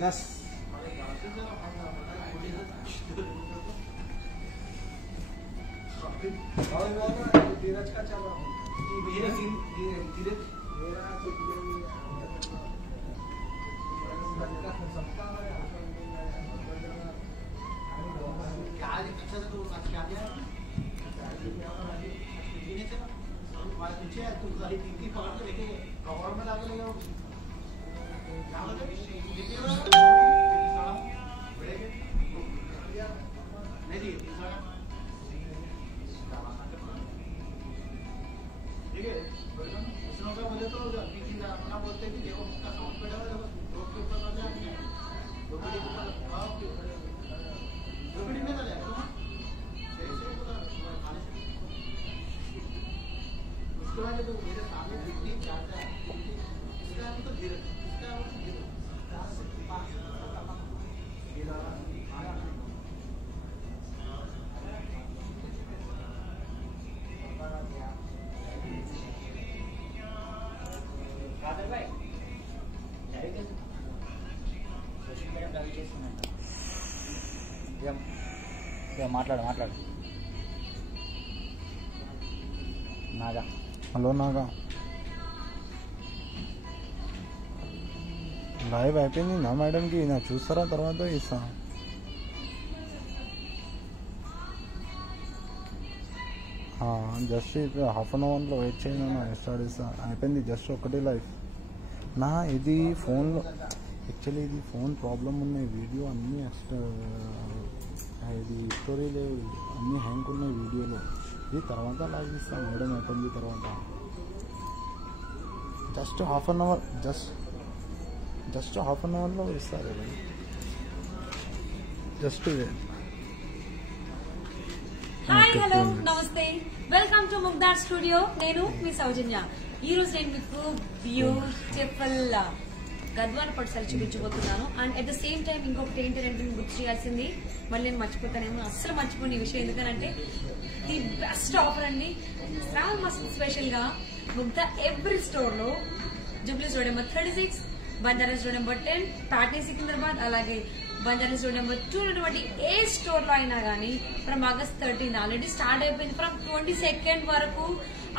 10 धीरज का चल रहा మాట్లాడు నాగా. హలో నాగా, లైవ్ అయిపోయింది నా మేడంకి, నా చూస్తారా తర్వాత ఇస్తా. జస్ట్ హాఫ్ అన్ అవర్లో వెయిట్ చేయను, స్టార్ట్ ఇస్తా. అయిపోయింది జస్ట్ ఒకటే లైవ్ నా. ఇది ఫోన్లో యాక్చువల్లీ ఇది ఫోన్ ప్రాబ్లం ఉన్నాయి, వీడియో అన్నీ ఇది స్టోరీ లేవు, అన్నీ హ్యాంగ్ ఉన్నాయి వీడియోలో. ఇది తర్వాత లైవ్ ఇస్తాను మేడం అయిపోయింది తర్వాత. Just half an hour, just half an అవర్లో ఇస్తారు. జస్ట్ హాయ్, హలో, నమస్తే, వెల్కమ్ టు ముగ్ధార్ స్టూడియో. నేను మీ సౌజన్య. ఈ రోజు నేను మీకు బ్యూటిఫుల్ గద్వాల్ పట్టుసారి చూపించబోతున్నాను. And at the same time ఇంకొకటి ఏంటంటే గుర్తు చేయాల్సింది, మళ్ళీ నేను మర్చిపోతానేమో, అస్సలు మర్చిపోయిన విషయం. ఎందుకంటే ది బెస్ట్ ఆఫర్ అండి, శ్రావణ మాసం స్పెషల్ గా ముగ్ధా ఎవ్రీ స్టోర్ లో జూబ్లీస్ road number 36, బంజారాస్ road number 10, Patny Secunderabad, అలాగే బంజారాస్ రోడ్ నెంబర్ 2 ఉన్నటువంటి ఏ స్టోర్ లో అయినా కానీ ఫ్రమ్ ఆగస్ట్ 13 ఆల్రెడీ స్టార్ట్ అయిపోయింది. ఫ్రమ్ 22 వరకు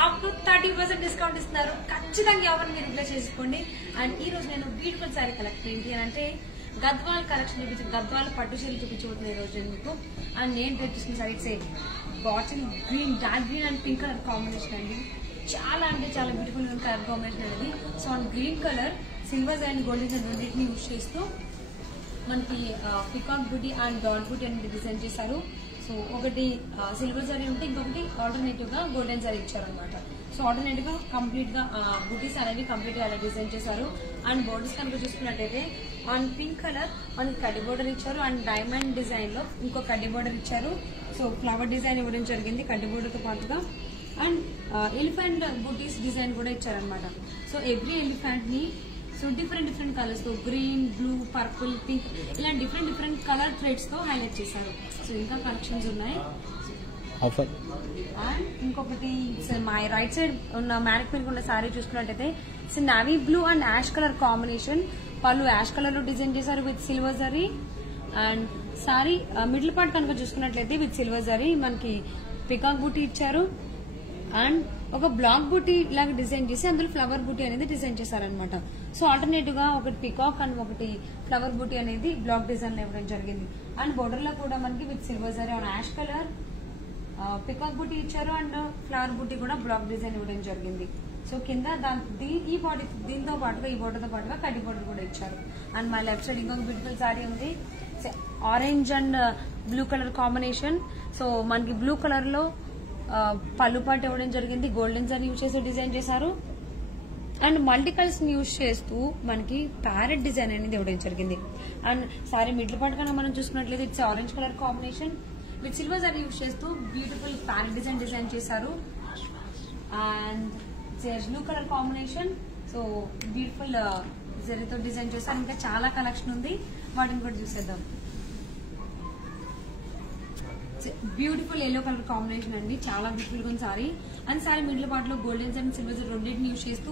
అప్ టు 30% డిస్కౌంట్ ఇస్తున్నారు. ఖచ్చితంగా ఎవరిని మీరు రిప్లై చేసుకోండి. అండ్ ఈ రోజు నేను బ్యూటిఫుల్ శారీ కలెక్షన్ ఏంటి అని అంటే గద్వాల్ కలెక్షన్ చూపించి, గద్వాల్ పట్టు చీరలు చూపించబోతున్నాయి ఈ రోజు ఎందుకు. అండ్ నేను రేపు తీసుకున్న sari it's bottle green, dark green and pink colour combination అండి. చాలా అంటే చాలా బ్యూటిఫుల్ కలర్ కాంబినేషన్ అనేది. So on green colour silver and golden రెండింటిని యూజ్ చేస్తూ మనకి పికాక్ బూటీ అండ్ డాట్ బూటీ అనేది డిజైన్ చేశారు. సో ఒకటి సిల్వర్ సారీ ఉంటే ఇంకొకటి ఆల్టర్నేటివ్ గా గోల్డెన్ సారీ ఇచ్చారనమాట. సో ఆల్టర్నేటివ్ గా కంప్లీట్ గా బూటీస్ అనేవి కంప్లీట్ గా అలా డిజైన్ చేశారు. అండ్ బోర్డర్స్ కనుక చూసుకున్నట్టయితే ఆన్ పింక్ కలర్ మనకి కడ్డీ బోర్డర్ ఇచ్చారు. అండ్ డైమండ్ డిజైన్ లో ఇంకో కడ్డీ బోర్డర్ ఇచ్చారు. సో ఫ్లవర్ డిజైన్ ఇవ్వడం జరిగింది కడ్డీ బోర్డర్ తో పాటుగా. అండ్ ఎలిఫెంట్ బూటీస్ డిజైన్ కూడా ఇచ్చారనమాట. సో ఎవ్రీ ఎలిఫెంట్ ని సో డిఫరెంట్ కలర్స్ తో గ్రీన్, బ్లూ, పర్పుల్, పింక్ ఇలా డిఫరెంట్ కలర్ థ్రెడ్స్ తో హైలైట్ చేశారు. సో ఇంకా కలెక్షన్స్ ఉన్నాయి. అండ్ ఇంకొకటి మై రైట్ సైడ్ ఉన్న మ్యానెక్ మీద ఉన్న సారీ చూసుకున్నట్టయితే it's navy blue and ash colour combination. Pallu ash colour లో డిజైన్ చేశారు with silver zari. And sari middle part కనుక చూసుకున్నట్లయితే విత్ సిల్వర్ జరీ మనకి పికాక్ బూటీ ఇచ్చారు. అండ్ ఒక బ్లాక్ బూటీ లాగా డిజైన్ చేసి అందులో ఫ్లవర్ బూటీ అనేది డిజైన్ చేశారనమాట. సో ఆల్టర్నేటివ్ గా ఒకటి పికాక్ అండ్ ఒకటి ఫ్లవర్ బూటీ అనేది బ్లాక్ డిజైన్ లో ఇవ్వడం జరిగింది. అండ్ బోర్డర్ లో కూడా మనకి with silver zari on ash colour peacock buti ఇచ్చారు. అండ్ ఫ్లవర్ బూటీ కూడా బ్లాక్ డిజైన్ ఇవ్వడం జరిగింది. సో కింద ఈ బాడీ దీంతో పాటుగా ఈ బోర్డర్ తో పాటుగా కడ్డీ బోర్డర్ కూడా ఇచ్చారు. అండ్ మై లెఫ్ట్ సైడ్ ఇంకొక బ్యూటిఫుల్ సారీ ఉంది, orange and blue colour combination. So మనకి బ్లూ కలర్ లో పళ్ళు పాటు ఇవ్వడం జరిగింది, గోల్డెన్ జరీ యూజ్ చేసి డిజైన్ చేశారు. అండ్ మల్టీ కలర్స్ యూజ్ చేస్తూ మనకి ప్యారెట్ డిజైన్ అనేది ఇవ్వడం జరిగింది. అండ్ సారీ మిడిల్ పార్ట్ కన్నా మనం చూసుకున్నట్లయితే it's orange colour combination with silver zari use చేస్తూ బ్యూటిఫుల్ ప్యారెట్ డిజైన్ చేశారు. And blue colour combination. So beautiful జరీతో డిజైన్ చేశారు. ఇంకా చాలా కలెక్షన్ ఉంది, వాటిని కూడా చూసేద్దాం. బ్యూటిఫుల్ ఎల్లో కలర్ కాంబినేషన్ అండి, చాలా బ్యూటిఫుల్ గా ఉంది sorry. And sari middle part లో గోల్డెన్స్ అండ్ సిల్వర్స్ రెండింటిని యూజ్ చేస్తూ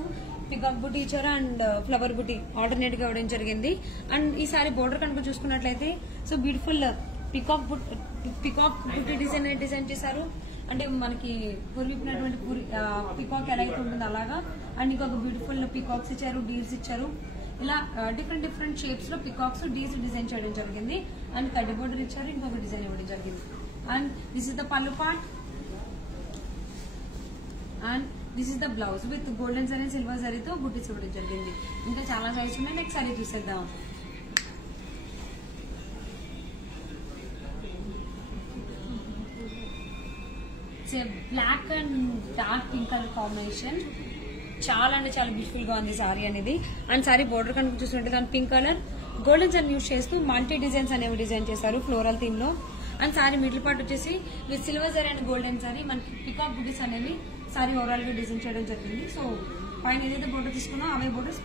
పికాక్ బుట్టి ఇచ్చారు అండ్ ఫ్లవర్ బుట్టి ఆల్టర్నేట్ గా ఇవ్వడం జరిగింది. అండ్ ఈ సారీ బోర్డర్ కనుక చూసుకున్నట్లయితే సో బ్యూటిఫుల్ పికాక్ బుట్టి డిజైన్ చేశారు. అంటే మనకి పూర్వీపినటువంటి పికాక్ ఎలా అయితే ఉంటుందో అలాగా. అండ్ ఇంకొక బ్యూటిఫుల్ పికాక్స్ ఇచ్చారు, డీల్స్ ఇచ్చారు. ఇలా డిఫరెంట్ షేప్స్ లో పికాక్స్ డీల్స్ డిజైన్ చేయడం జరిగింది. అండ్ కడ్డీ బోర్డర్ ఇచ్చారు, ఇంకొక డిజైన్ ఇవ్వడం జరిగింది. And this is the pallu part and this is the blouse with golden zari silver జరీతో బుట్టీస్ ఇవ్వడం జరిగింది. ఇంకా చాలా సారీస్ ఉన్నాయి. నెక్స్ట్ సారీ చూసేద్దాం. Black and dark pink colour combination చాలా అంటే చాలా బ్యూటిఫుల్ గా ఉంది సారీ అనేది. అండ్ సారీ బోర్డర్ కనుక చూసినట్టు దాని pink colour golden zari use చేస్తూ మల్టీ డిజైన్స్ అనేవి డిజైన్ చేశారు ఫ్లోరల్ థీమ్ లో. అండ్ సారీ మిడిల్ పార్ట్ వచ్చేసి with silver zari and golden zari మనకి పికాక్ బుటీస్ అనేవి సారీ ఓవరాల్ గా డిజైన్ చేయడం జరిగింది. సో పైన ఏదైతే బోర్డర్ తీసుకున్నా అవే బోర్డర్స్,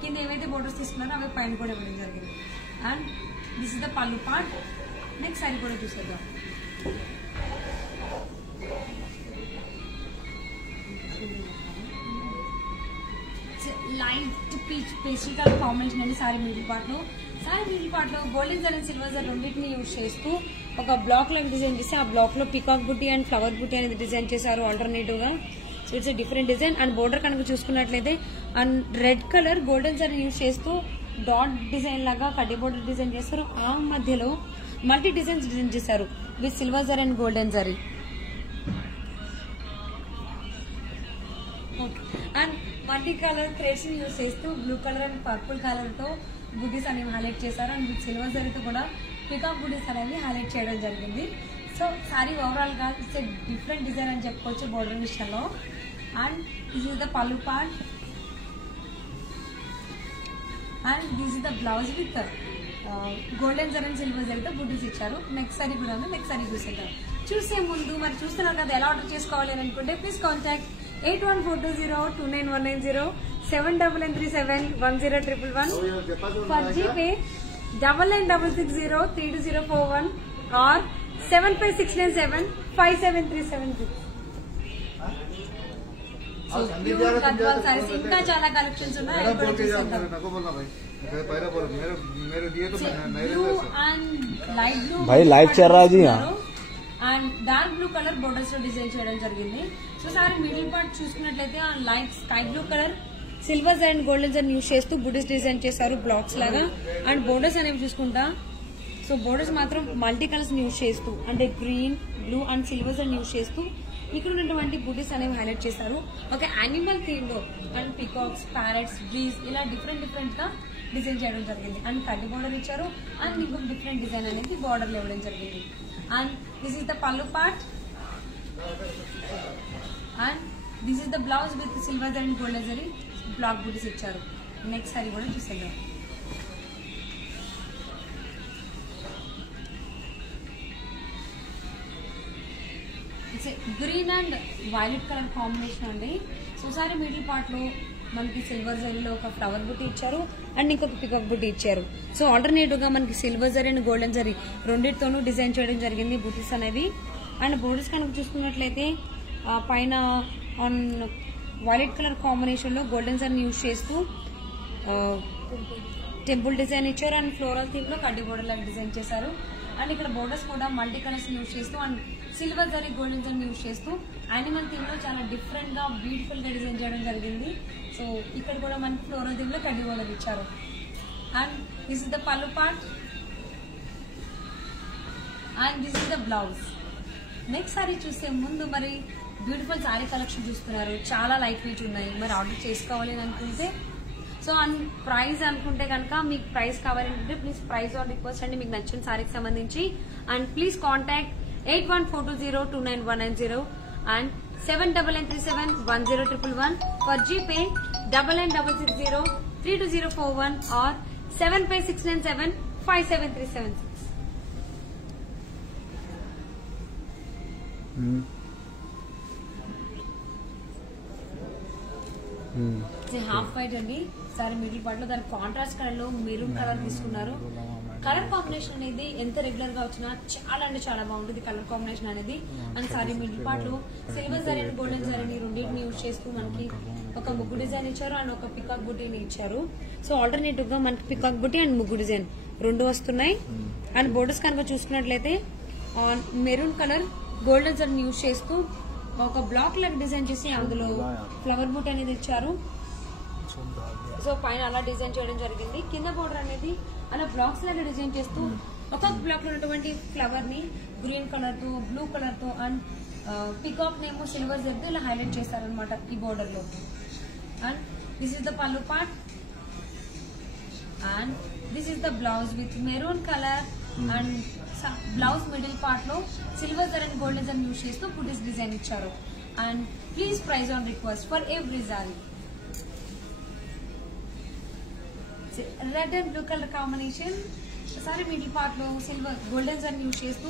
కింద ఏవైతే బోర్డర్స్ తీసుకున్నారో అవే పైన కూడా ఇవ్వడం జరిగింది. And this is the pallu part. Next sari కూడా చూసేద్దాం. Light peach pastry colour combination అండి సారీ మిడిల్ పార్ట్ లో. సారీ మిడిల్ పార్ట్ లో golden zari and silver zari రెండింటిని యూజ్ చేస్తూ ఒక బ్లాక్ లో డిజైన్ చేసి ఆ బ్లాక్ లో పికాక్ బుట్టి అండ్ ఫ్లవర్ బుట్టి అనేది డిజైన్ చేశారు ఆల్టర్నేటివ్ గా. So it's different design. And border కనుక చూసుకున్నట్లయితే and red colour golden zari use చేస్తూ డాట్ డిజైన్ లాగా కడ్డీ బోర్డర్ డిజైన్ చేస్తారు. ఆ మధ్యలో మల్టీ డిజైన్స్ డిజైన్ చేశారు with silver zari and golden zari. And multi colour threads use చేస్తూ blue colour and purple colour తో బుటీస్ అనేవి హైలైట్ చేశారు. అండ్ విత్ సిల్వర్ జరీతో కూడా పికాక్ బుటీస్ అనేవి హైలైట్ చేయడం జరిగింది. సో సారీ ఓవరాల్ గా ఇట్స్ ఎ డిఫరెంట్ డిజైన్ అని చెప్పుకోవచ్చు బోర్డర్ విషయంలో. And this is the pallu part and this is the blouse with golden zari and silver జరీతో బుటీస్ ఇచ్చారు. నెక్స్ట్ సారీ కూడా ఉంది. నెక్స్ట్ సారీ చూసేద్దాం. చూసే ముందు మరి చూస్తున్నారు కదా ఎలా ఆర్డర్ చేసుకోవాలి అని అనుకుంటే please contact 8142029190 799371011 for GPay 9966032041 or 7569757376. ఇంకా చాలా కలెక్షన్స్ ఉన్నాయి. బ్లూ అండ్ లైట్ బ్లూ भाई लाइव चल रहा है जी यहाँ. And dark blue colour borders లో డిజైన్ చేయడం జరిగింది. సో సారీ మిడిల్ పార్ట్ చూసుకున్నట్లయితే light sky blue colour silver and golden zari use చేస్తూ బుటీస్ డిజైన్ చేశారు బ్లాక్స్ లాగా. అండ్ బోర్డర్స్ అనేవి చూసుకుంటా సో బోర్డర్స్ మాత్రం మల్టీ కలర్స్ యూజ్ చేస్తూ అంటే green blue and silvers and use చేస్తూ ఇక్కడ ఉన్నటువంటి బుటీస్ అనేవి హైలైట్ చేశారు. ఒక యానిమల్ థీమ్ లో అండ్ పికాక్స్ ప్యారెట్స్ బ్రీజ్ ఇలా డిఫరెంట్ గా డిజైన్ చేయడం జరిగింది. అండ్ కడ్డీ బోర్డర్ ఇచ్చారు అండ్ ఇంకొక డిఫరెంట్ డిజైన్ అనేది బోర్డర్ లో ఇవ్వడం జరిగింది. And this is the pallu part and this is the blouse with silver and golden zari black butis ఇచ్చారు. నెక్స్ట్ సారీ కూడా చూసేద్దాం. It's green and violet colour combination అండి. సో సారీ మిడిల్ పార్ట్ లో మనకి సిల్వర్ జరీలో ఒక ఫ్లవర్ బుట్టి ఇచ్చారు అండ్ ఇంకొక పికాక్ బుట్టి ఇచ్చారు. సో ఆల్టర్నేటివ్ గా మనకి silver zari and golden zari రెండింటితోనూ డిజైన్ చేయడం జరిగింది బుటీస్ అనేవి. అండ్ బోర్డర్స్ కనుక చూసుకున్నట్లయితే పైన ఆన్ వైలెట్ కలర్ కాంబినేషన్ లో గోల్డెన్ జరీ యూజ్ చేస్తూ టెంపుల్ డిజైన్ ఇచ్చారు అండ్ ఫ్లోరల్ థీమ్ లో కడ్డీ బోర్డర్ లాగా డిజైన్ చేశారు. అండ్ ఇక్కడ బోర్డర్స్ కూడా మల్టీ కలర్స్ యూజ్ చేస్తూ and silver zari golden zari use చేస్తూ యానిమల్ థీమ్ లో చాలా డిఫరెంట్ గా బ్యూటిఫుల్ గా డిజైన్ చేయడం జరిగింది. సో ఇక్కడ కూడా మనకి ఫ్లోరల్ థీమ్ లో కడ్డీ బోర్డర్ ఇచ్చారు. And this is the pallu part and this is the blouse. Next sorry చూసే ముందు మరి బ్యూటిఫుల్ సారీ కలెక్షన్ చూస్తున్నారు, చాలా లైట్ వెయిట్ ఉన్నాయి. మరి ఆర్డర్ చేసుకోవాలి అని అనుకుంటే సో అండ్ ప్రైస్ అనుకుంటే కనుక మీకు ప్రైస్ కావాలంటే ప్లీజ్ ప్రైస్ ఆర్ రిక్వెస్ట్ అండి మీకు నచ్చిన సారీకి సంబంధించి. And please contact 8142029190 and 7993710111 for GPay 9966032041 or 7569757376. Half white అండి. సారీ మిడిల్ పార్ట్ లో దాని కాంట్రాస్ట్ కలర్ లో మెరూన్ కలర్ తీసుకున్నారు. కలర్ కాంబినేషన్ అనేది ఎంత రెగ్యులర్ గా వచ్చినా చాలా అంటే చాలా బాగుంటుంది కలర్ కాంబినేషన్ అనేది. అండ్ సారీ మిడిల్ పార్ట్ లో సిల్వర్ జరీ అండ్ గోల్డెన్ జరీని రెండింటిని యూజ్ చేస్తూ మనకి ఒక ముగ్గు డిజైన్ ఇచ్చారు అండ్ ఒక పికాక్ బుటీని ఇచ్చారు. సో ఆల్టర్నేటివ్ గా మనకి పికాక్ బుటీ అండ్ ముగ్గు డిజైన్ రెండు వస్తున్నాయి. అండ్ బోర్డర్స్ కనుక చూసుకున్నట్లయితే మెరూన్ కలర్ గోల్డెన్ జరీని యూజ్ చేస్తూ ఒక బ్లాక్ లాగా డిజైన్ చేసి అందులో ఫ్లవర్ బుటీ అనేది ఇచ్చారు. సో పైన అలా డిజైన్ చేయడం జరిగింది. కింద బోర్డర్ అనేది అలా బ్లాక్స్ లాగా డిజైన్ చేస్తూ ఒక్కొక్క బ్లాక్ లో ఉన్నటువంటి ఫ్లవర్ ని గ్రీన్ కలర్ తో బ్లూ కలర్ తో అండ్ పికాక్ నేమో సిల్వర్ జరీ ఇలా హైలైట్ చేస్తారనమాట ఈ బోర్డర్ లో. And this is the pallu part and this is the blouse with maroon colour and blouse middle part లో silver zari and golden zari use చేస్తూ బుటీస్ డిజైన్ ఇచ్చారు. And please prize on request for every sari. Red and blue colour combination. Sari middle part లో silver golden zari use చేస్తూ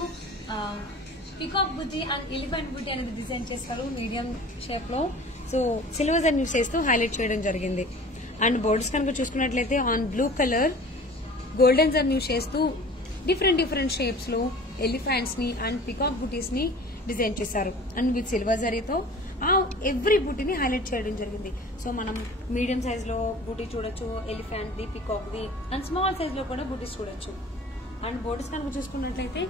peacock buti and elephant బుటీ అనేది design చేస్తారు medium shape లో. So silver zari use చేస్తూ highlight చేయడం జరిగింది. అండ్ బోర్డర్స్ కనుక చూసుకున్నట్లయితే on blue colour golden zari use చేస్తూ డిఫరెంట్ షేప్స్ లో ఎలిఫెంట్స్ ని అండ్ పికాక్ బుటీస్ ని డిజైన్ చేశారు. అండ్ విత్ సిల్వర్ జరీతో ఎవ్రీ బుటీని హైలైట్ చేయడం జరిగింది. సో మనం మీడియం సైజ్ లో బుటీ చూడొచ్చు, elephant the, peacock the and small size లో కూడా బుటీస్ చూడొచ్చు. అండ్ బోర్డర్స్ కనుక చూసుకున్నట్లయితే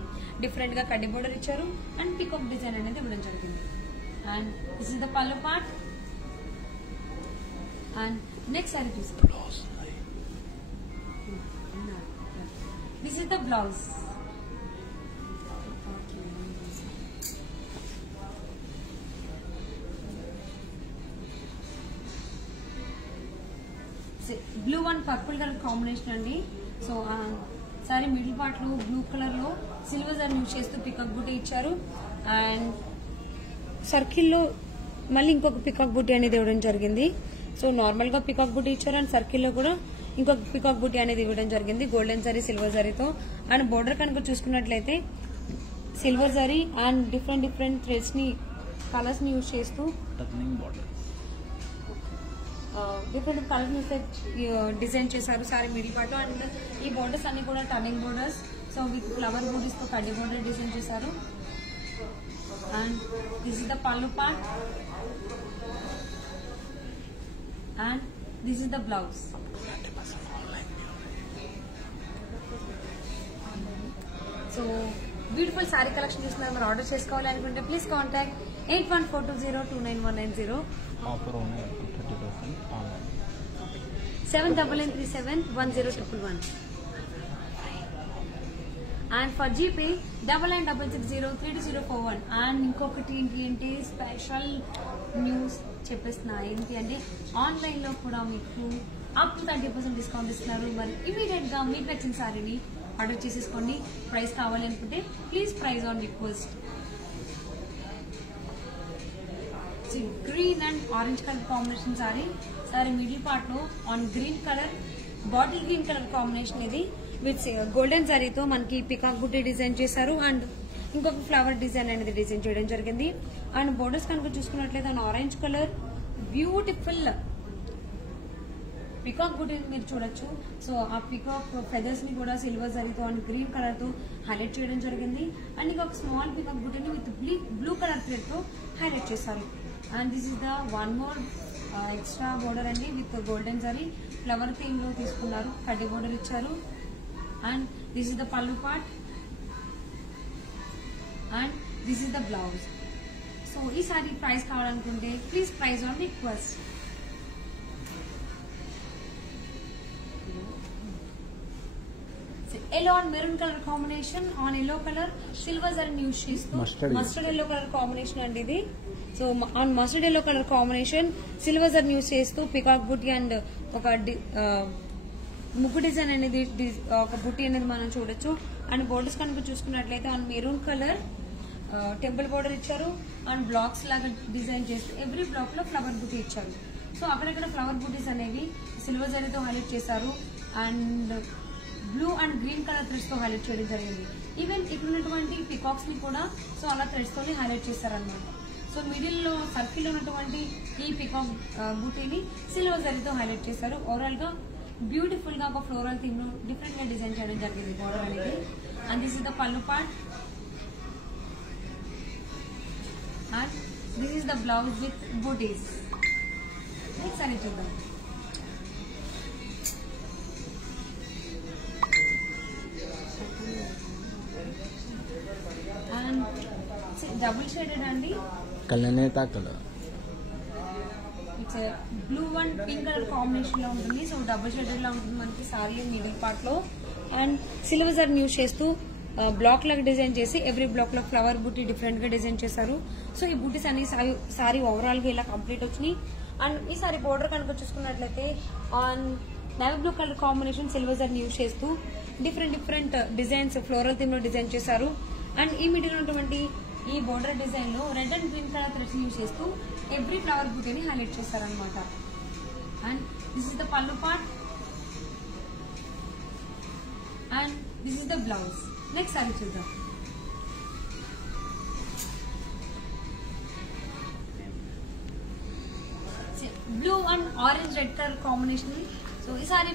డిఫరెంట్ గా కడ్డీ బోర్డర్ ఇచ్చారు అండ్ పికాక్ డిజైన్ అనేది ఇవ్వడం జరిగింది. And this is the pallu part and next sorry చూసుకోండి. This is the blouse. Blue and purple colour combination అండి. సో సారీ మిడిల్ పార్ట్ లో బ్లూ కలర్ లో సిల్వర్ జరీ యూజ్ చేస్తూ పికాక్ బుటీ ఇచ్చారు. అండ్ సర్కిల్ లో మళ్ళీ ఇంకొక పికాక్ బుటీ అనేది ఇవ్వడం జరిగింది. సో నార్మల్ గా పికాక్ బుటీ ఇచ్చారు అండ్ సర్కిల్ లో కూడా ఇంకొక పికాక్ బుటీ అనేది ఇవ్వడం జరిగింది గోల్డెన్ జరీ సిల్వర్ జరీతో. అండ్ బోర్డర్ కనుక చూసుకున్నట్లయితే silver zari and different threads ని కలర్స్ ని యూజ్ చేస్తూ డిఫరెంట్ కలర్స్ డిజైన్ చేశారు సారీ మిడిల్ పార్ట్ లో. అండ్ ఈ బోర్డర్స్ అన్ని కూడా turning borders. So with flower borders తో కడ్డీ బోర్డర్ డిజైన్ చేశారు. And this is the pallu part and this is the blouse. So beautiful sari collection చూస్తున్నారు. మీరు ఆర్డర్ చేసుకోవాలి అనుకుంటే please contact 8142029190 799371011. And for GPay 9966032041. And ఇంకొకటి ఏంటి అంటే స్పెషల్ న్యూస్ చెప్పేస్తున్నా. ఏంటి అంటే ఆన్లైన్ లో కూడా మీకు అప్ టు 30% డిస్కౌంట్ ఇస్తున్నారు. మరి ఇమీడియట్ గా మీకు నచ్చిన సారీని ఆర్డర్ చేసేసుకోండి. ప్రైస్ కావాలి అనుకుంటే please prize on request. Green and orange colour combination sari middle part లో on green colour bottle green colour combination ఇది విత్ గోల్డెన్ జరీతో మనకి పికాక్ బుట్టి డిజైన్ చేశారు. అండ్ ఇంకొక ఫ్లవర్ డిజైన్ అనేది డిజైన్ చేయడం జరిగింది. అండ్ బోర్డర్స్ కనుక చూసుకున్నట్లయితే ఆరెంజ్ కలర్ బ్యూటిఫుల్ పికాక్ బుటీని మీరు చూడొచ్చు. సో ఆ పికాక్ ఫెదర్స్ ని కూడా సిల్వర్ జరీతో అండ్ గ్రీన్ కలర్ తో హైలైట్ చేయడం జరిగింది. అండ్ ఇంకొక స్మాల్ పికాక్ బుటీని విత్ బ్లూ కలర్ థ్రెడ్ తో హైలైట్ చేశారు. And this is the one more extra border అండి with golden zari flower theme లో తీసుకున్నారు. కడ్డీ బోర్డర్ ఇచ్చారు. And this is the pallu part and this is the blouse. So ఈ sari price కావాలనుకుంటే please prize on request. Yellow and maroon colour combination on yellow colour silver zari use చేస్తూ mustard yellow colour combination అండి ఇది. So on mustard yellow colour combination silver zari use చేస్తూ peacock బుట్టి and ఒక ముగ్గు design అనేది ఒక బుట్టి అనేది మనం చూడొచ్చు. అండ్ బోర్డర్స్ కనుక చూసుకున్నట్లయితే on maroon colour temple border ఇచ్చారు. అండ్ బ్లాక్స్ లాగా డిజైన్ చేస్తూ ఎవ్రీ బ్లాక్ లో ఫ్లవర్ బుట్టి ఇచ్చారు. సో అక్కడక్కడ ఫ్లవర్ బుటీస్ అనేవి సిల్వర్ జరీతో హైలైట్ చేశారు. And blue and green colour threads తో హైలైట్ చేయడం జరిగింది. ఈవెన్ ఇక్కడ ఉన్నటువంటి పికాక్స్ ని కూడా సో అలా థ్రెడ్స్ తోనే హైలైట్ చేశారనమాట. సో మిడిల్ లో సర్కిల్ లో ఉన్నటువంటి ఈ పికాక్ బూటీని సిల్వర్ జరీతో హైలైట్ చేశారు. ఓవరాల్ గా బ్యూటిఫుల్ గా ఒక ఫ్లోరల్ థీమ్ లో డిఫరెంట్ గా డిజైన్ చేయడం జరిగింది బోర్డర్ అనేది. And this is the pallu part and this is the blouse with butis. Next sari చూద్దాం. అండ్ డబుల్ షేడెడ్ అండి, కలనేతా colour, it's blue and pink colour combination లో ఉంటుంది. సో డబుల్ షేడెడ్ లా ఉంటుంది మనకి సారీ మిడిల్ పార్ట్ లో. అండ్ సిల్వర్ జరీ యూజ్ చేస్తూ బ్లాక్ లాగా డిజైన్ చేసి ఎవ్రీ బ్లాక్ లో ఫ్లవర్ బూటీ డిఫరెంట్ గా డిజైన్ చేశారు. సో ఈ బూటీస్ అన్ని సారీ ఓవరాల్ గా ఇలా కంప్లీట్ వచ్చినాయి. అండ్ ఈ సారీ బోర్డర్ కనుక చూసుకున్నట్లయితే on navy blue colour combination silver zari use చేస్తూ డిఫరెంట్ డిజైన్స్ ఫ్లోరల్ థీమ్ లో డిజైన్ చేశారు. అండ్ ఈ మిడిల్ ఉన్నటువంటి ఈ బోర్డర్ డిజైన్ లో red and green colour threads use చేస్తూ ఎవ్రీ ఫ్లవర్ బూటీని హైలైట్ చేశారనమాట. And this is the pallu part and this is the blouse. Next sari చూద్దాం. Blue and orange red colour combination. So ఈ sari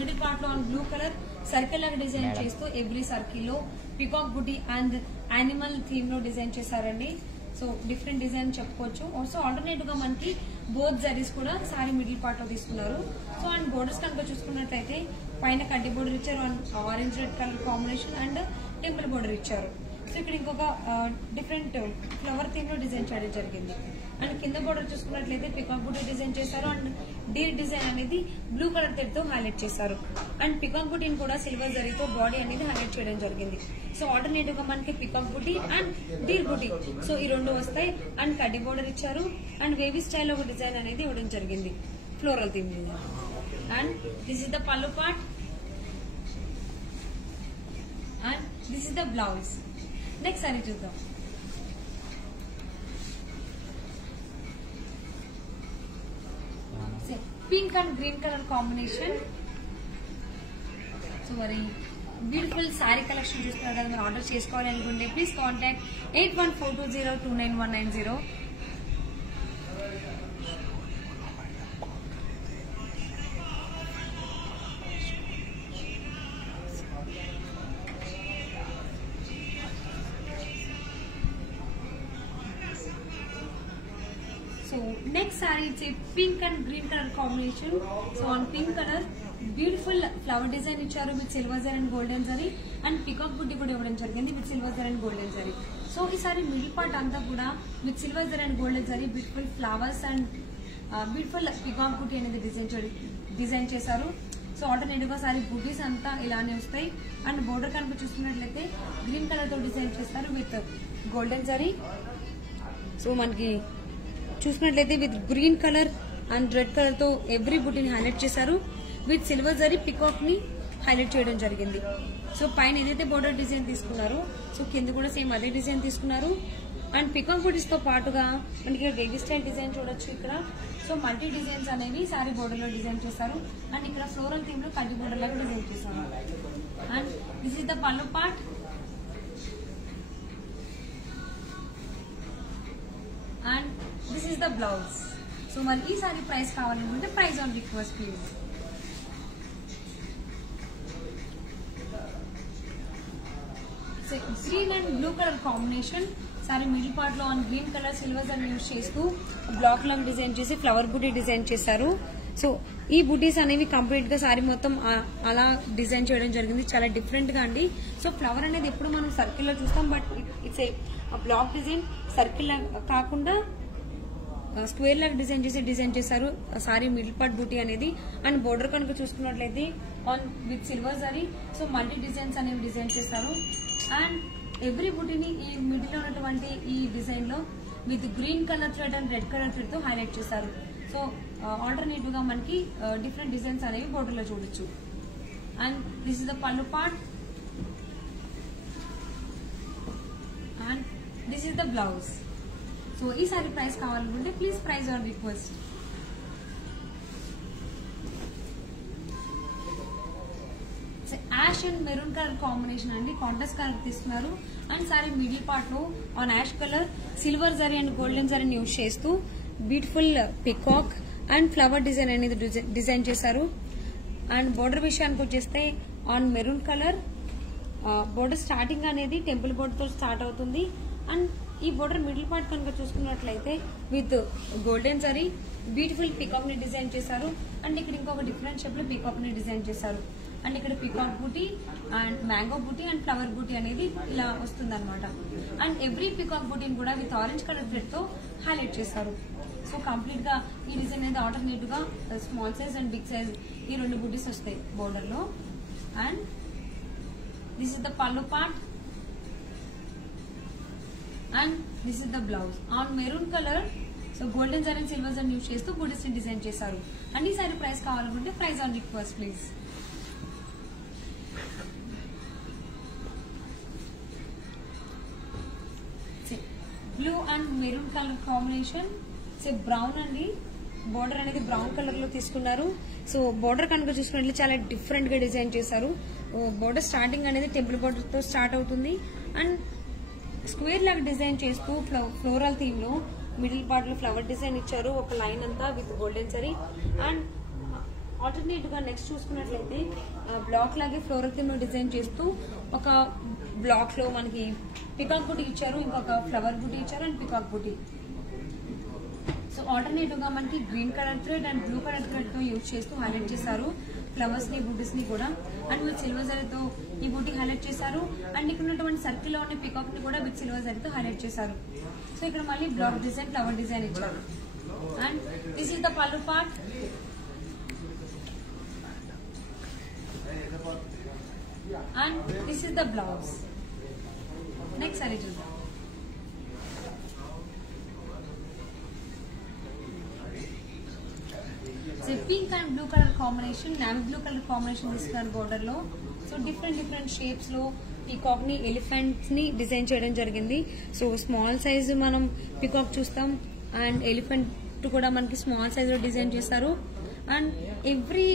middle part లో blue colour circle లాగా design చేస్తూ every circle లో peacock buti and animal theme లో design చేశారండి. So different design చెప్పుకోవచ్చు. Also alternative గా మనకి బోత్ జరీస్ కూడా సారీ మిడిల్ పార్ట్ లో తీసుకున్నారు. సో అండ్ బోర్డర్స్ కనుక చూసుకున్నట్లయితే పైన కడ్డీ బోర్డర్ ఇచ్చారు and orange red colour combination and temple border ఇచ్చారు. సో ఇక్కడ ఇంకొక డిఫరెంట్ ఫ్లవర్ థీమ్ లో డిజైన్ చేయడం జరిగింది. అండ్ కింద బోర్డర్ చూసుకున్నట్లయితే పికాక్ బూటీ డిజైన్ చేశారు అండ్ డీర్ డిజైన్ అనేది బ్లూ కలర్ థ్రెడ్ తో హైలైట్ చేశారు. అండ్ పికాక్ బూటీని కూడా సిల్వర్ జరీతో బాడీ అనేది హైలైట్ చేయడం జరిగింది. సో ఆల్టర్నేటివ్ గా మనకి peacock buti and deer buti so ఈ రెండు వస్తాయి. అండ్ కడ్డీ బోర్డర్ ఇచ్చారు అండ్ వేవీ స్టైల్ ఒక డిజైన్ అనేది ఇవ్వడం జరిగింది ఫ్లోరల్ థీమ్ మీద. And this is the pallu part and this is the blouse. Next sari చూద్దాం. Pink and green colour combination. So మరి బ్యూటిఫుల్ సారీ కలెక్షన్ చూస్తున్నారు కదా, మీరు ఆర్డర్ చేసుకోవాలి అనుకుంటే please contact 8142029190. So next saree it's a pink and green color combination. So on pink color beautiful flower design ఇచ్చారు with silver zari and golden zari and peacock booty కూడా ఇవ్వడం జరిగింది with silver zari and golden zari. So ఈ sari middle part అంతా కూడా with silver zari and golden zari beautiful flowers and beautiful peacock booty అనేది design చేశారు. So alternative గా sorry బూటీస్ అంతా ఇలానే వస్తాయి. అండ్ బోర్డర్ కనుక చూసుకున్నట్లయితే గ్రీన్ కలర్ తో డిజైన్ చేస్తారు విత్ గోల్డెన్ జరీ. సో మనకి చూసుకున్నట్లయితే with green colour and red colour తో ఎవ్రీ బుటీని హైలైట్ చేశారు. విత్ సిల్వర్ జరీ పికాక్ ని హైలైట్ చేయడం జరిగింది. సో పైన ఏదైతే బోర్డర్ డిజైన్ తీసుకున్నారో సో కింద కూడా సేమ్ అదే డిజైన్ తీసుకున్నారు. అండ్ పికాక్ బుటీస్ తో పాటుగా మనకి బేబీ స్టైల్ డిజైన్ చూడొచ్చు ఇక్కడ. సో మల్టీ డిజైన్స్ అనేవి సారీ బోర్డర్ లో డిజైన్ చేశారు. అండ్ ఇక్కడ ఫ్లోరల్ థీమ్ లో కడ్డీ బోర్డర్ లాగా డిజైన్ చేశారు. And this is the pallu part and this is the blouse. So మరి ఈ సారీ ప్రైస్ కావాలనుకుంటే price on request please. Green and blue colour combination. Sari middle part లో ఆన్ గ్రీన్ కలర్ సిల్వర్స్ అని use చేస్తూ బ్లాక్ లాగా design చేసి flower బూటీ design చేశారు. So ఈ బూటీస్ అనేవి కంప్లీట్ గా సారీ మొత్తం అలా డిజైన్ చేయడం జరిగింది. చాలా డిఫరెంట్ గా అండి. సో ఫ్లవర్ అనేది ఎప్పుడు మనం సర్కిల్ లో చూస్తాం, but it's a block design circle కాకుండా స్క్వేర్ లాగా డిజైన్ చేశారు సారీ మిడిల్ పార్ట్ బూటీ అనేది. అండ్ బోర్డర్ కనుక చూసుకున్నట్లయితే on with silver zari so multi designs అనేవి డిజైన్ చేశారు. అండ్ ఎవ్రీ బూటీని ఈ మిడిల్ లో ఉన్నటువంటి ఈ డిజైన్ లో with green colour thread and red colour thread తో హైలైట్ చేశారు. సో ఆల్టర్నేటివ్ గా మనకి డిఫరెంట్ డిజైన్స్ అనేవి బోర్డర్ లో చూడొచ్చు. And this is the pallu part and this is the blouse. So ఈ సారీ ప్రైస్ కావాలనుకుంటే please price on request. Ash and maroon colour combination అండి, కాంట్రాస్ట్ కలర్ తీసుకున్నారు. అండ్ సారీ మిడిల్ పార్ట్ లో on ash colour silver zari and golden జరీని use చేస్తూ beautiful peacock and flower design అనేది design చేశారు. And border విషయానికి వచ్చేస్తే on maroon colour border starting అనేది టెంపుల్ బోర్డర్ తో స్టార్ట్ అవుతుంది. అండ్ ఈ బోర్డర్ మిడిల్ పార్ట్ కనుక చూసుకున్నట్లయితే with golden zari beautiful peacock ని డిజైన్ చేశారు. అండ్ ఇక్కడ ఇంకొక డిఫరెంట్ షేప్ లో పికాక్ ని డిజైన్ చేశారు. అండ్ ఇక్కడ peacock buti and mango buti and flower buti అనేది ఇలా వస్తుంది అనమాట. అండ్ ఎవ్రీ పికాక్ బూటీని కూడా విత్ ఆరెంజ్ కలర్ థ్రెడ్ తో హైలైట్ చేశారు. సో కంప్లీట్ గా ఈ డిజైన్ అనేది ఆల్టర్నేటివ్ గా small size and big size ఈ రెండు బూటీస్ వస్తాయి బోర్డర్ లో. And this is the pallu part and this is the blouse on maroon colour. So golden zari and silver zari use చేస్తూ బూటీస్ ని డిజైన్ చేశారు. అండ్ ఈ సారీ ప్రైస్ కావాలనుకుంటే price on request please. Blue and maroon colour combination. So brown అండి, border అనేది brown colour లో తీసుకున్నారు. So border కనుక చూసుకున్నట్లు చాలా డిఫరెంట్ గా డిజైన్ చేశారు. బోర్డర్ స్టార్టింగ్ అనేది టెంపుల్ బోర్డర్ తో స్టార్ట్ అవుతుంది. అండ్ స్క్వేర్ లాగా డిజైన్ చేస్తూ ఫ్లోరల్ థీమ్ లో మిడిల్ పార్ట్ లో ఫ్లవర్ డిజైన్ ఇచ్చారు, ఒక లైన్ అంతా with golden zari. And alternate గా నెక్స్ట్ చూసుకున్నట్లయితే బ్లాక్ లాగే ఫ్లోరల్ థీమ్ లో డిజైన్ చేస్తూ ఒక బ్లాక్ లో మనకి పికాక్ బూటీ ఇచ్చారు, ఇంకొక ఫ్లవర్ బూటీ ఇచ్చారు and peacock buti. So alternative గా మనకి green colour thread and blue colour thread తో యూజ్ చేస్తూ హైలైట్ చేశారు ఫ్లవర్స్ ని బూటీస్ ని కూడా. అండ్ విత్ సిల్వర్ జరీతో ఈ బూటీ హైలైట్ చేశారు. అండ్ ఇక్కడ ఉన్నటువంటి సర్కిల్ లో ఉన్న పికాక్ ని కూడా విత్ సిల్వర్ జరీతో హైలైట్ చేశారు. సో ఇక్కడ మళ్ళీ బ్లాక్ డిజైన్ ఫ్లవర్ డిజైన్ ఇచ్చారు. And this is the pallu part and this is the blouse. Next sari చూద్దాం. Pink and blue colour combination, navy blue colour combination తీసుకున్నారు బోర్డర్ లో. సో డిఫరెంట్ షేప్స్ లో peacock ని elephants ని design చేయడం జరిగింది. So small size మనం పికాక్ చూస్తాం అండ్ ఎలిఫెంట్ కూడా మనకి స్మాల్ సైజ్ లో డిజైన్ చేశారు. అండ్ ఎవ్రీ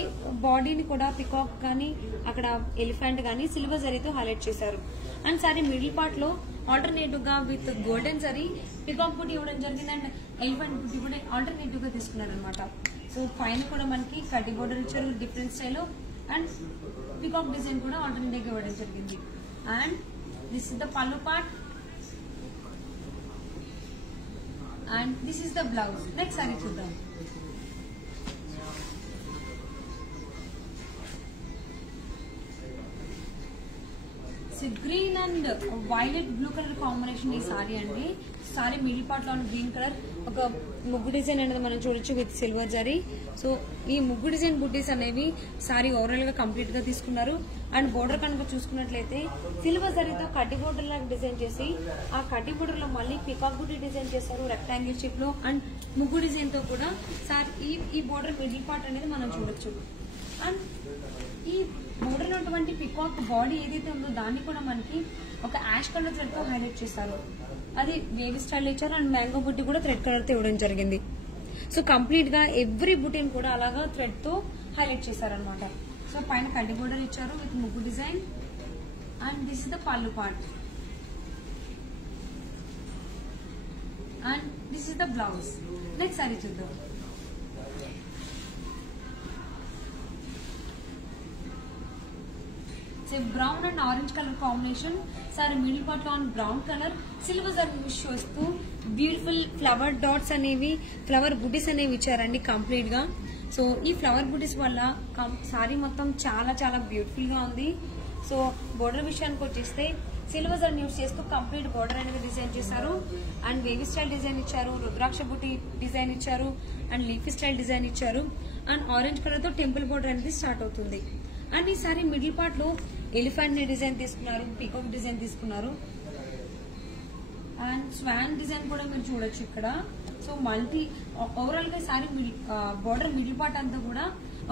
బాడీని కూడా పికాక్ గానీ అక్కడ ఎలిఫెంట్ గానీ సిల్వర్ జరీతో హైలైట్ చేశారు. అండ్ సారీ మిడిల్ పార్ట్ లో ఆల్టర్నేటివ్ గా విత్ గోల్డెన్ జరీ పికాక్ బూటీ ఇవ్వడం జరిగింది అండ్ ఎలిఫెంట్ బూటీ కూడా ఆల్టర్నేటివ్ గా తీసుకున్నారు అనమాట. సో పైన కూడా మనకి కడ్డీ బోర్డర్ ఇచ్చారు different style and peacock design కూడా ఆల్టర్నేటివ్ గా ఇవ్వడం జరిగింది. And this is the pallu part and this is the blouse. Next sari చూద్దాం. Green and violet blue colour combination ఈ సారీ అండి. సారీ మిడిల్ పార్ట్ లో గ్రీన్ కలర్ ఒక ముగ్గు డిజైన్ అనేది మనం చూడొచ్చు విత్ సిల్వర్ జరీ. సో ఈ ముగ్గు డిజైన్ బుట్టీస్ అనేవి సారీ ఓవరాల్ గా కంప్లీట్ గా తీసుకున్నారు. అండ్ బోర్డర్ కనుక చూసుకున్నట్లయితే సిల్వర్ జరీతో కడ్డీ బోర్డర్ లాగా డిజైన్ చేసి ఆ కడ్డీ బోర్డర్ లో మళ్ళీ పికాక్ బుట్టి డిజైన్ చేశారు రెక్టాంగిల్ షేప్ లో. అండ్ ముగ్గు డిజైన్ తో కూడా సార్ ఈ బోర్డర్ మిడిల్ పార్ట్ అనేది మనం చూడొచ్చు. అండ్ ఈ బోర్డర్ ఉన్నటువంటి పికాక్ బాడీ ఏదైతే ఉందో దాన్ని కూడా మనకి ఒక యాష్ కలర్ థ్రెడ్ తో హైలైట్ చేశారు. అది వేవీ స్టైల్ ఇచ్చారు అండ్ మ్యాంగో బుట్టి కూడా థ్రెడ్ కలర్ తో ఇవ్వడం జరిగింది. సో కంప్లీట్ గా ఎవ్రీ బుటీని కూడా అలాగా థ్రెడ్ తో హైలైట్ చేశారనమాట. సో పైన కడ్డీ బోర్డర్ ఇచ్చారు విత్ ముగ్గు design and this is the pallu part and this is the blouse. Next sari చూద్దాం. Brown and orange colour combination. Sari middle part లో brown colour silver zari use చేస్తూ బ్యూటిఫుల్ ఫ్లవర్ డాట్స్ అనేవి ఫ్లవర్ బుటీస్ అనేవి ఇచ్చారండి కంప్లీట్ గా. సో ఈ ఫ్లవర్ బుటీస్ వల్ల సారీ మొత్తం చాలా చాలా బ్యూటిఫుల్ గా ఉంది. సో బోర్డర్ విషయానికి వచ్చేస్తే సిల్వర్ జరీ యూజ్ చేస్తూ కంప్లీట్ బోర్డర్ అనేది డిజైన్ చేశారు అండ్ వేవీ స్టైల్ డిజైన్ ఇచ్చారు, రుద్రాక్ష బుట్టి డిజైన్ ఇచ్చారు అండ్ లీఫీ స్టైల్ డిజైన్ ఇచ్చారు. అండ్ ఆరెంజ్ కలర్ తో టెంపుల్ బోర్డర్ అనేది స్టార్ట్ అవుతుంది. అండ్ ఈ సారీ మిడిల్ పార్ట్ లో ఎలిఫెంట్ ని డిజైన్ తీసుకున్నారు, పీకాక్ డిజైన్ తీసుకున్నారు అండ్ స్వాన్ డిజైన్ కూడా మీరు చూడొచ్చు ఇక్కడ. సో మల్టీ ఓవరాల్ గా సారీ బోర్డర్ మిడిల్ పార్ట్ అంతా కూడా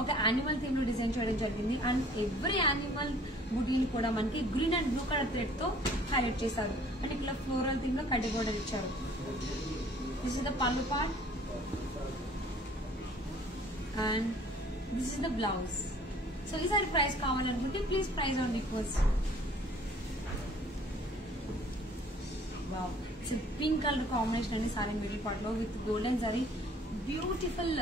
ఒక యానిమల్ థీమ్ లో డిజైన్ చేయడం జరిగింది. అండ్ ఎవ్రీ యానిమల్ బుటీని కూడా మనకి green and blue colour thread తో హైలైట్ చేశారు అండ్ ఇక్కడ ఫ్లోరల్ థీమ్ లో కడ్డీ బోర్డర్ ఇచ్చారు. This is the pallu part and this is the blouse. So ఈసారి ప్రైస్ కావాలనుకుంటే please price on request. Wow, pink colour combination అండి సారీ మిడిల్ పార్ట్ లో with golden zari beautiful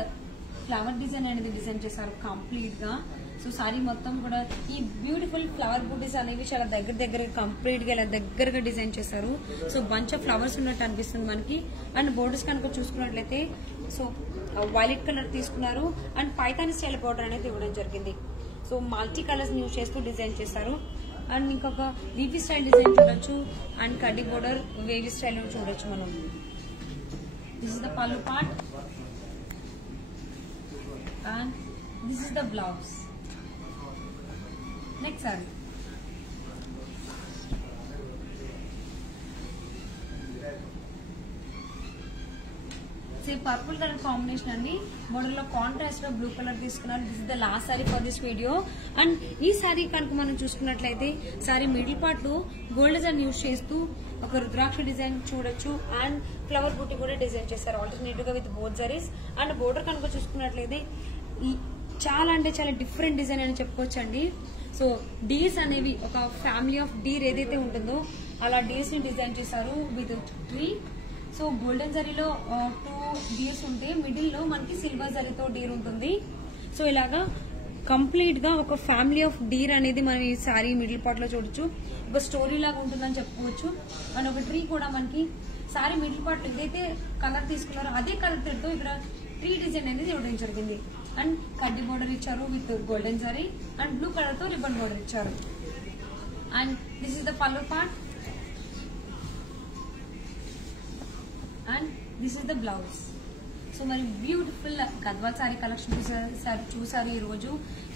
flower design అనేది డిజైన్ చేశారు కంప్లీట్ గా. సో సారీ మొత్తం కూడా ఈ బ్యూటిఫుల్ ఫ్లవర్ బూటీస్ అనేవి చాలా దగ్గరగా కంప్లీట్ గా ఇలా దగ్గరగా డిజైన్ చేశారు. సో బంచ్ ఆఫ్ ఫ్లవర్స్ ఉన్నట్టు అనిపిస్తుంది మనకి. అండ్ బోర్డర్స్ కనుక చూసుకున్నట్లయితే సో వైలెట్ కలర్ తీసుకున్నారు అండ్ పైతాని స్టైల్ బోర్డర్ అనేది ఇవ్వడం జరిగింది. సో మల్టీ కలర్స్ యూజ్ చేస్తూ డిజైన్ చేశారు. అండ్ ఇంకొక వీవీ స్టైల్ డిజైన్ చూడొచ్చు అండ్ కడ్డీ బోర్డర్ వేవీ స్టైల్ చూడొచ్చు మనం. This is the pallu part and this is the blouse. Next saree. Purple colour combination అండి. మోడల్ లో కాంట్రాస్ట్ లో బ్లూ కలర్ తీసుకున్నారు. This is the last sorry for this video. And ఈ sorry కనుక మనం చూసుకున్నట్లయితే సారీ మిడిల్ పార్ట్ లో gold design use చేస్తూ ఒక రుద్రాక్ష డిజైన్ చూడొచ్చు అండ్ ఫ్లవర్ బూటీ కూడా డిజైన్ చేస్తారు ఆల్టర్నేట్ గా with both zaris. And border కనుక చూసుకున్నట్లయితే చాలా అంటే చాలా డిఫరెంట్ డిజైన్ అని చెప్పుకోవచ్చు అండి. సో డీస్ అనేవి ఒక ఫ్యామిలీ ఆఫ్ డీర్ ఏదైతే ఉంటుందో అలా డీస్ ని డిజైన్ చేశారు విత్ ట్రీ. సో గోల్డెన్ జరీలో 2 డీర్స్ ఉంటే మిడిల్ లో మనకి సిల్వర్ జరీతో డీర్ ఉంటుంది. సో ఇలాగా కంప్లీట్ గా ఒక ఫ్యామిలీ ఆఫ్ డీర్ అనేది మనం ఈ సారీ మిడిల్ పార్ట్ లో చూడొచ్చు. ఒక స్టోరీ లాగా ఉంటుందని చెప్పుకోవచ్చు. అండ్ ఒక ట్రీ కూడా మనకి సారీ మిడిల్ పార్ట్ ఏదైతే కలర్ తీసుకున్నారో అదే కలర్ తో ఇక్కడ ట్రీ డిజైన్ అనేది ఇవ్వడం జరిగింది. అండ్ కడ్డీ బోర్డర్ ఇచ్చారు with golden zari and blue colour తో రిబ్బన్ బోర్డర్ ఇచ్చారు. And this is the pallu part and this is the blouse. So మరి బ్యూటిఫుల్ గద్వాల్ సారీ కలెక్షన్ చూసారు ఈ రోజు.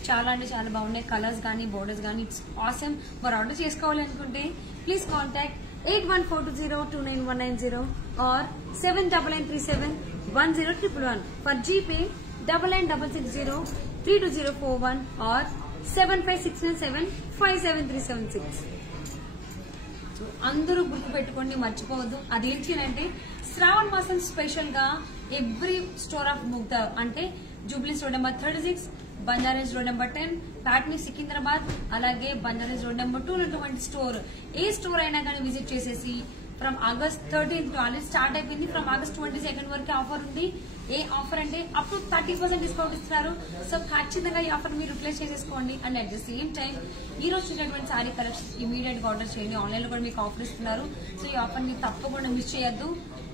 చాలా అంటే చాలా బాగున్నాయి కలర్స్ కానీ బోర్డర్స్ కానీ. It's awesome. మరి ఆర్డర్ చేసుకోవాలి అనుకుంటే please contact 8142299190 or 7993710111 for GPay 9966032041 or 7569757376. So అందరూ గుర్తు పెట్టుకోండి, మర్చిపోవద్దు. అదేంటి అంటే శ్రావణ మాసం స్పెషల్ గా ఎవ్రీ స్టోర్ ఆఫ్ ముగ్ధా అంటే జూబ్లీస్ road number 36, బంజారాస్ road number 10, Patny Secunderabad, అలాగే బంజారాస్ రోడ్ నెంబర్ 2 ఉన్నటువంటి స్టోర్ ఏ స్టోర్ అయినా కానీ విజిట్ చేసేసి from August 13th already start అయిపోయింది. ఫ్రమ్ ఆగస్ట్ 22nd వరకు ఆఫర్ ఉంది. ఏ ఆఫర్ అంటే అప్ టు 30% డిస్కౌంట్ ఇస్తున్నారు. సో ఖచ్చితంగా ఈ ఆఫర్ మీరు రిప్లేస్ చేసేసుకోండి. And at the same time ఈ రోజు చూసినటువంటి సారీ కలెక్షన్ ఇమీడియట్ గా ఆర్డర్ చేయండి. ఆన్లైన్ లో కూడా మీకు ఆఫర్ ఇస్తున్నారు. సో ఈ ఆఫర్ ని తప్పకుండా మిస్ చేయొద్దు.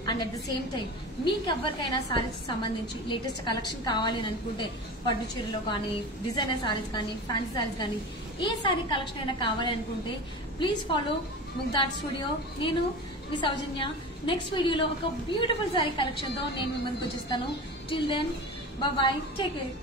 And at the same time మీకు ఎవరికైనా సారీస్ సంబంధించి లేటెస్ట్ కలెక్షన్ కావాలి అని అనుకుంటే పట్టు చీరలో కానీ డిజైనర్ సారీస్ కానీ ఫ్యాన్సీ సారీస్ కానీ ఏ సారీ కలెక్షన్ అయినా కావాలి అనుకుంటే ప్లీజ్ ఫాలో ముగ్ధా స్టూడియో. నేను మీ సౌజన్య. నెక్స్ట్ వీడియోలో ఒక బ్యూటిఫుల్ సారీ కలెక్షన్ తో నేను మిమ్మల్ని వచ్చేస్తాను. Till then bye, take care.